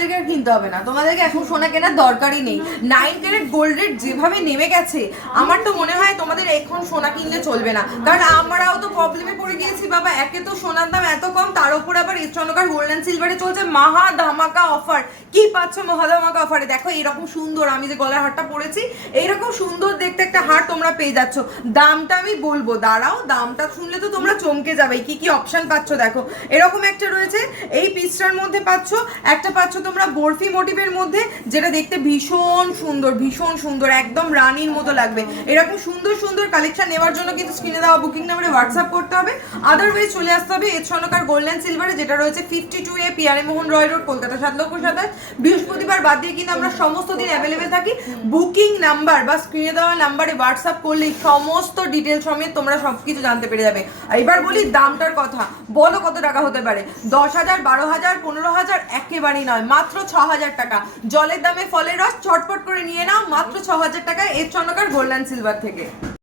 তোমাদেরকে আর কিনতে হবে না, তোমাদেরকে এখন সোনা কেনার দরকারই নেই। 9 ক্যারেট গোল্ড রেট যেভাবে নেমে গেছে, আমার তো মনে হয় তোমাদের এখন সোনা কিনলে চলবে না, কারণ আমরাও তো প্রবলেমে পড়ে গিয়েছি বাবা। একে তো সোনার দাম এত কম, তার উপর আবার চন্দ্রকার গোল্ড অ্যান্ড সিলভারে চলছে মহা ধামাকা অফার। কি পাচ্ছ মহা ধামাকা অফারে? দেখো এরকম সুন্দর, আমি যে গলার হারটা পরেছি এইরকম সুন্দর দেখতে একটা হার তোমরা পেয়ে যাচ্ছ। দামটা আমি বলবো, দাঁড়াও, দামটা শুনলে তো তোমরা চমকে যাবে। কি কি অপশন পাচ্ছ দেখো, এরকম একটা রয়েছে এই পিসটার মধ্যে পাচ্ছ, একটা পাচ্ছ তোমরা বরফি মোটিভের মধ্যে, যেটা দেখতে ভীষণ সুন্দর, ভীষণ সুন্দর, একদম রানীর মতো লাগবে। এরকম সুন্দর সুন্দর কালেকশন নেওয়ার জন্য কিন্তু স্ক্রিনে দেওয়া বুকিং নাম্বারে হোয়াটসঅ্যাপ করতে হবে, আদারওয়াইজ চলে আসতে হবে এর স্বর্ণকার গোল্ড অ্যান্ড সিলভারে, যেটা রয়েছে 52A পিয়ারে মোহন রয় রোড, কলকাতা 7,27,000। বৃহস্পতিবার বাদ দিয়ে কিন্তু আমরা সমস্ত দিন অ্যাভেলেবেল থাকি। বুকিং নাম্বার বা স্ক্রিনে দেওয়া নাম্বারে হোয়াটসঅ্যাপ করলেই সমস্ত ডিটেলস সমেত তোমরা সবকিছু জানতে পেরে যাবে। আর এবার বলি দামটার কথা, বলো কত টাকা হতে পারে? 10,000, 12,000, 15,000? একেবারেই নয়, মাত্র 6,000 টাকা। জলের দামে ফলের রস, ছটপট করে নিয়ে নাও মাত্র 6,000 টাকায় এর স্বর্ণকার গোল্ড অ্যান্ড সিলভার থেকে।